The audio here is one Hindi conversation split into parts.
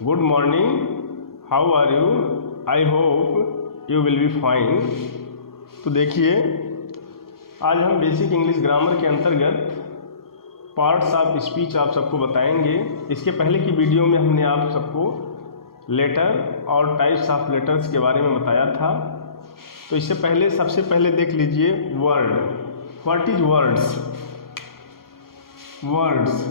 Good morning. How are you? I hope you will be fine. तो देखिए, आज हम बेसिक इंग्लिश ग्रामर के अंतर्गत पार्ट्स ऑफ स्पीच आप सबको बताएंगे। इसके पहले की वीडियो में हमने आप सबको लेटर और टाइप्स ऑफ लेटर्स के बारे में बताया था। तो इससे पहले सबसे पहले देख लीजिए word. What is words? Words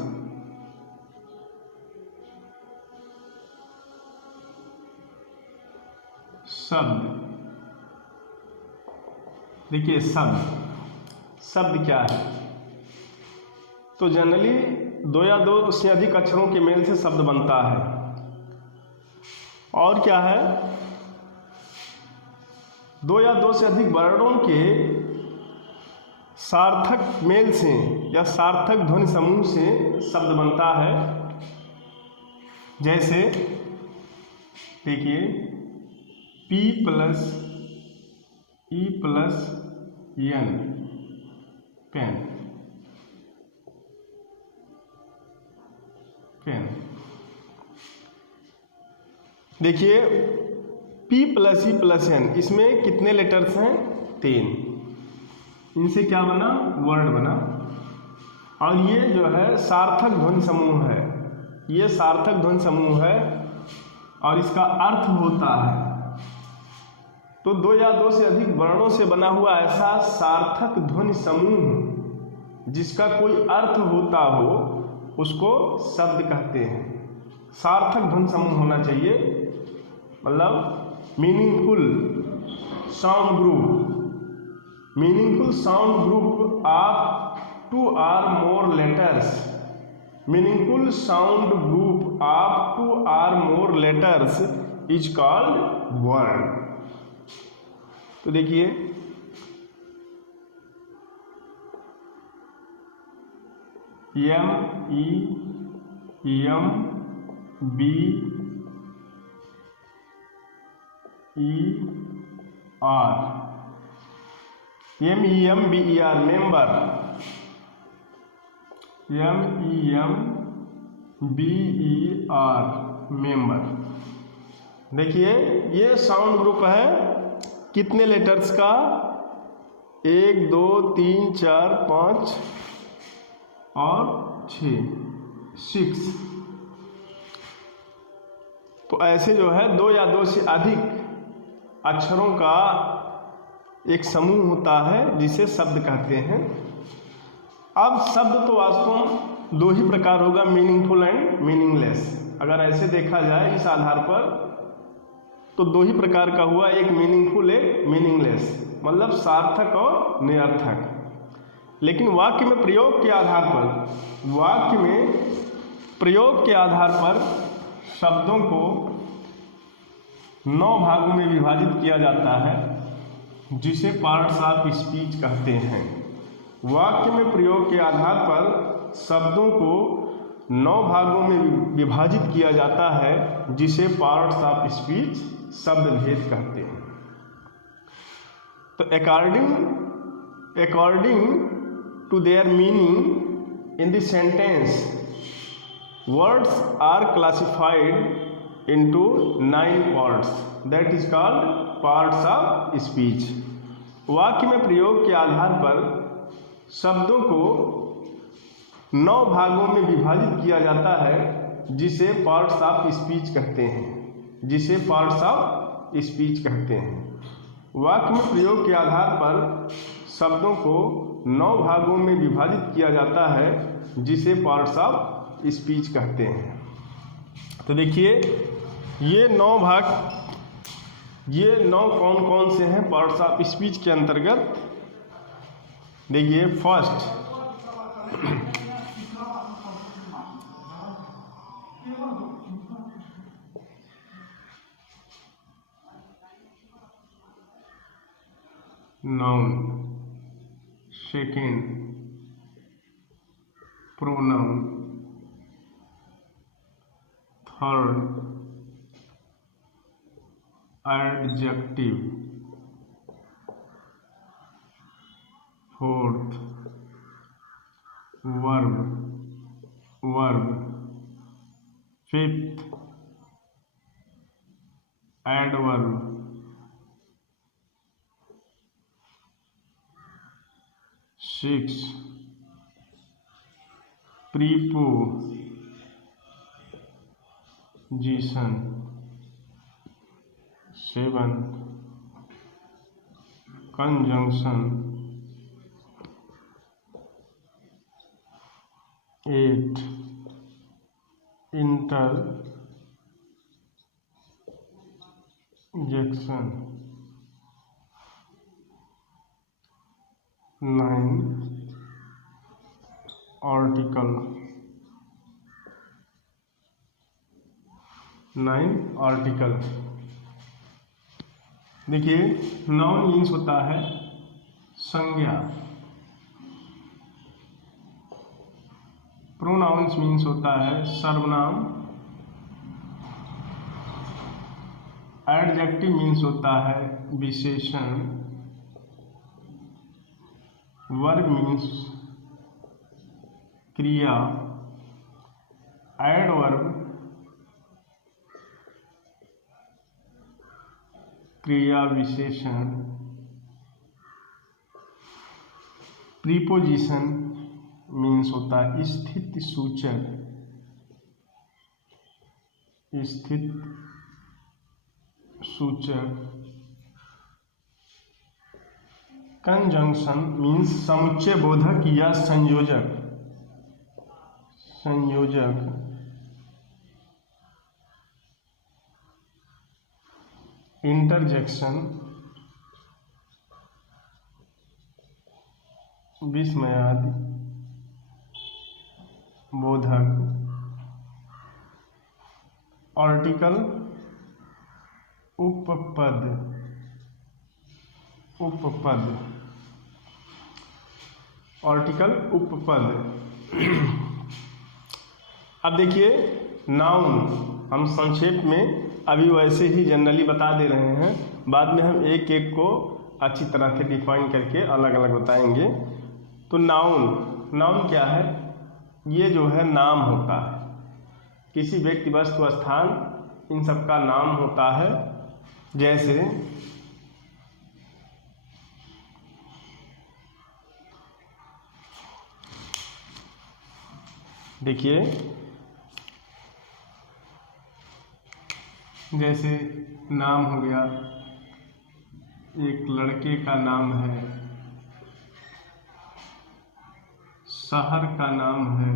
शब्द। देखिए शब्द क्या है? तो जनरली दो या दो से अधिक अक्षरों के मेल से शब्द बनता है। और क्या है? दो या दो से अधिक वर्णों के सार्थक मेल से या सार्थक ध्वनि समूह से शब्द बनता है। जैसे देखिए P + E + N पेन। देखिए P + E + N इसमें कितने लेटर्स हैं? 3। इनसे क्या बना? वर्ड बना। और ये जो है सार्थक ध्वनि समूह है। ये सार्थक ध्वनि समूह है और इसका अर्थ होता है। तो दो या दो से अधिक वर्णों से बना हुआ ऐसा सार्थक ध्वनि समूह जिसका कोई अर्थ होता हो उसको शब्द कहते हैं। सार्थक ध्वनि समूह होना चाहिए, मतलब meaningful sound group. Meaningful sound group of 2 or more letters। Meaningful sound group of 2 or more letters is called word. तो देखिए MEMBER मेंबर। MEMBER member. देखिए ये साउंड ग्रुप है कितने लेटर्स का? 1 2 3 4 5 और 6। तो ऐसे जो है दो या दो से अधिक अक्षरों का एक समूह होता है जिसे शब्द कहते हैं। अब शब्द तो वास्तव में दो ही प्रकार होगा, मीनिंगफुल एंड मीनिंगलेस। अगर ऐसे देखा जाए इस आधार पर तो दो ही प्रकार का हुआ, एक मीनिंगफुल एक मीनिंगलेस, मतलब सार्थक और निरर्थक। लेकिन वाक्य में प्रयोग के आधार पर शब्दों को 9 भागों में विभाजित किया जाता है जिसे पार्ट्स ऑफ स्पीच कहते हैं। वाक्य में प्रयोग के आधार पर शब्दों को 9 भागों में विभाजित किया जाता है जिसे पार्ट्स ऑफ स्पीच शब्द भेद कहते हैं। तो according to their meaning in the sentence words are classified into 9 parts that is called parts of speech. वाक्य में प्रयोग के आधार पर शब्दों को 9 भागों में विभाजित किया जाता है जिसे पार्ट्स ऑफ स्पीच कहते हैं। वाक्य में प्रयोग के आधार पर शब्दों को 9 भागों में विभाजित किया जाता है जिसे पार्ट्स ऑफ स्पीच कहते हैं। तो देखिए ये 9 भाग, ये 9 कौन कौन से हैं पार्ट्स ऑफ स्पीच के अंतर्गत? देखिए first noun, second pronoun, third adjective, fourth verb, fifth adverb, six preposition, seven conjunction, eight interjection, nine article, देखिए नाउन मीन्स होता है संज्ञा, प्रोनाउंस मीन्स होता है सर्वनाम, एडजेक्टिव मीन्स होता है विशेषण, वर्ब मीन्स क्रिया, एडवर्ब क्रिया विशेषण, प्रीपोजिशन मीन्स होता है स्थिति सूचक, कंजंक्शन मीन्स समुच्चय बोधक या संयोजक, इंटरजेक्शन विस्मयादि बोधक, आर्टिकल उपपद, आर्टिकल उपपद। अब देखिए नाउन हम संक्षेप में अभी वैसे ही जनरली बता दे रहे हैं, बाद में हम एक एक को अच्छी तरह से डिफाइन करके अलग अलग बताएंगे। तो नाउन क्या है? ये जो है नाम होता है, किसी व्यक्ति वस्तु स्थान इन सब का नाम होता है। जैसे देखिए, जैसे नाम हो गया, एक लड़के का नाम है, शहर का नाम है,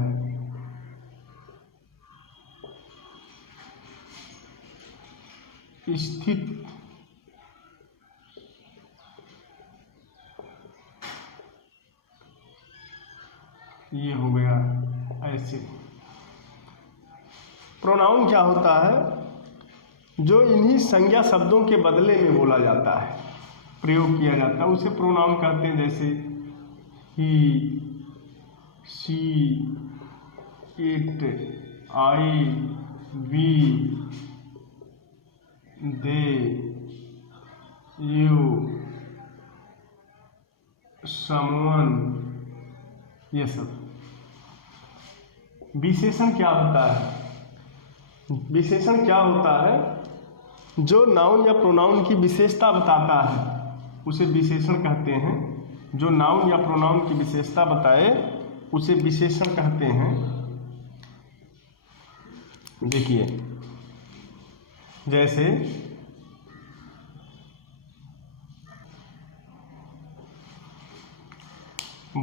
स्थित ये हो गया। ऐसे प्रोनाउन क्या होता है? जो इन्हीं संज्ञा शब्दों के बदले में बोला जाता है, प्रयोग किया जाता है, उसे प्रोनाउन कहते हैं। जैसे he, she, it, I, we, they, you, someone, ये सब। विशेषण क्या होता है? विशेषण क्या होता है? जो नाउन या प्रोनाउन की विशेषता बताता है उसे विशेषण कहते हैं। जो नाउन या प्रोनाउन की विशेषता बताए उसे विशेषण कहते हैं। देखिए, जैसे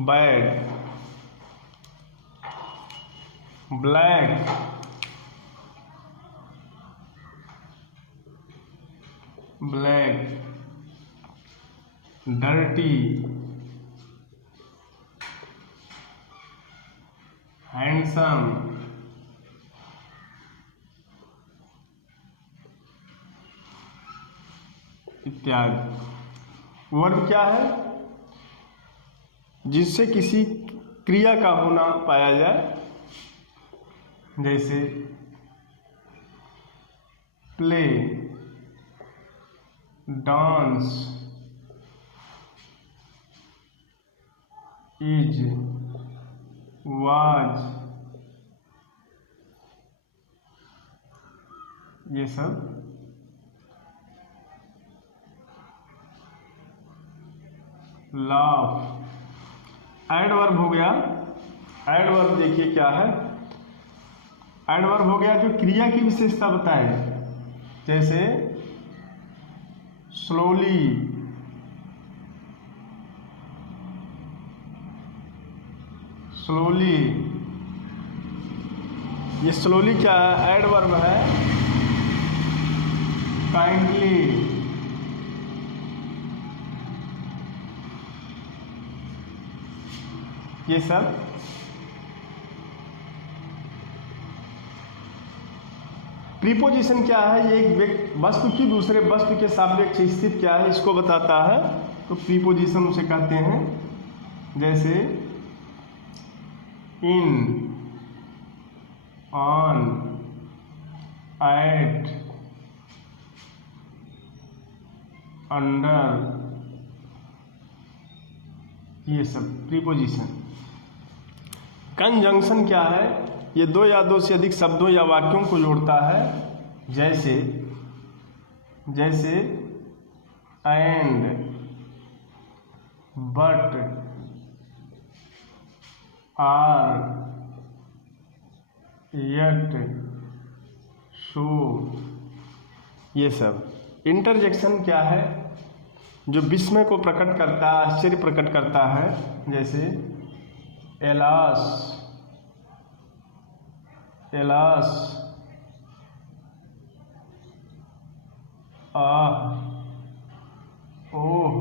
बैड, ब्लैक, डर्टी, हैंडसम, इत्यादि। वर्ब क्या है? जिससे किसी क्रिया का होना पाया जाए। जैसे प्ले, डांस, इज, वाज, ये सब लाफ। एडवर्ब हो गया, एडवर्ब देखिए क्या है, एडवर्ब हो गया जो क्रिया की विशेषता बताए, जैसे स्लोली, स्लोली, ये स्लोली क्या है, एडवर्ब है। काइंडली, ये सब प्रीपोजिशन क्या है, ये एक वस्तु की दूसरे वस्तु के सापेक्ष स्थित क्या है इसको बताता है, तो प्रीपोजिशन उसे कहते हैं। जैसे इन, ऑन, एट, अंडर, ये सब प्रीपोजिशन। कंजंक्शन क्या है, ये दो या दो से अधिक शब्दों या वाक्यों को जोड़ता है, जैसे जैसे एंड, बट, आर, यट, सो, ये सब। इंटरजेक्शन क्या है, जो विस्मय को प्रकट करता है, आश्चर्य प्रकट करता है, जैसे एलास, एलास, आह, ओह,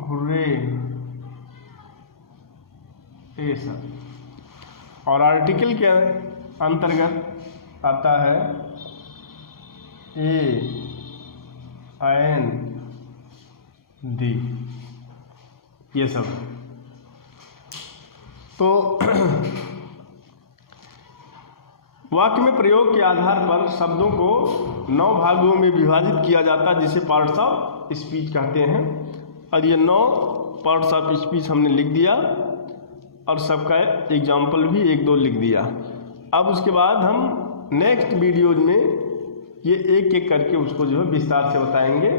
हुर्रे, ये सब। और आर्टिकल के अंतर्गत आता है ए, एन, दी, ये सब। तो वाक्य में प्रयोग के आधार पर शब्दों को 9 भागों में विभाजित किया जाता है, जिसे पार्ट्स ऑफ स्पीच कहते हैं। और ये 9 पार्ट्स ऑफ स्पीच हमने लिख दिया और सबका एग्जाम्पल भी 1-2 लिख दिया। अब उसके बाद हम नेक्स्ट वीडियोज में ये एक एक करके उसको जो है विस्तार से बताएंगे।